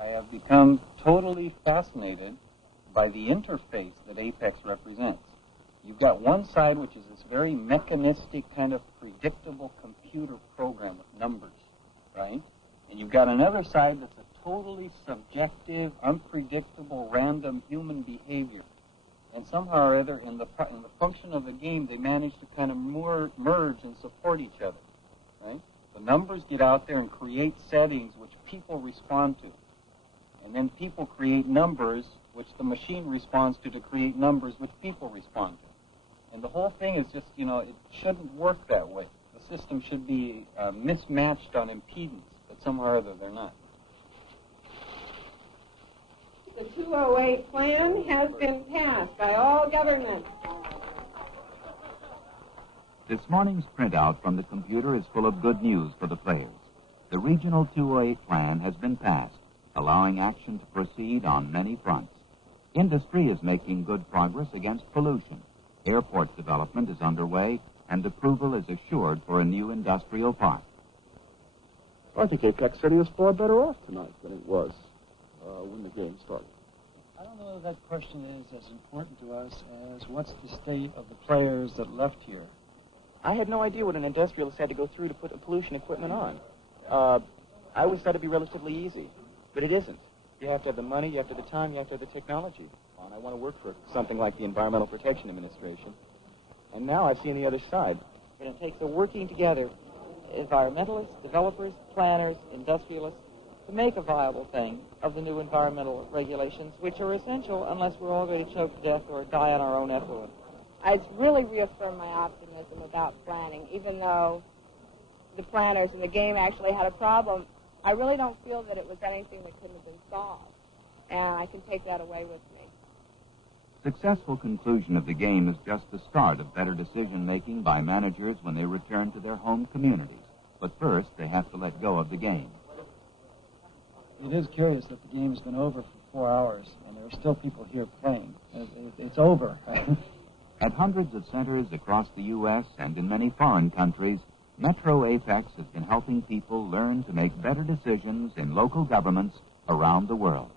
I have become totally fascinated by the interface that Apex represents. You've got one side, which is this very mechanistic, kind of predictable computer program with numbers, right? And you've got another side that's a totally subjective, unpredictable, random human behavior. And somehow or other, in the function of the game, they manage to kind of merge and support each other, right? The numbers get out there and create settings which people respond to. And then people create numbers which the machine responds to create numbers which people respond to. And the whole thing is just, it shouldn't work that way. The system should be mismatched on impedance, but somehow or other they're not. The 208 plan has been passed by all governments. This morning's printout from the computer is full of good news for the players. The Regional 208 plan has been passed, allowing action to proceed on many fronts. Industry is making good progress against pollution. Airport development is underway, and approval is assured for a new industrial park. I think Apex City is far better off tonight than it was when the game started. I don't know if that question is as important to us as what's the state of the players that left here. I had no idea what an industrialist had to go through to put the pollution equipment on. I always thought it'd be relatively easy, but it isn't. You have to have the money, you have to have the time, you have to have the technology. And I want to work for something like the Environmental Protection Administration. And now I've seen the other side. And it takes a working together, environmentalists, developers, planners, industrialists, to make a viable thing of the new environmental regulations, which are essential unless we're all going to choke to death or die on our own effluent. It's really reaffirmed my optimism about planning. Even though the planners in the game actually had a problem, I really don't feel that it was anything that couldn't have been solved. And I can take that away with me. Successful conclusion of the game is just the start of better decision-making by managers when they return to their home communities. But first, they have to let go of the game. It is curious that the game has been over for 4 hours, and there are still people here playing. It's over. At hundreds of centers across the U.S. and in many foreign countries, Metro Apex has been helping people learn to make better decisions in local governments around the world.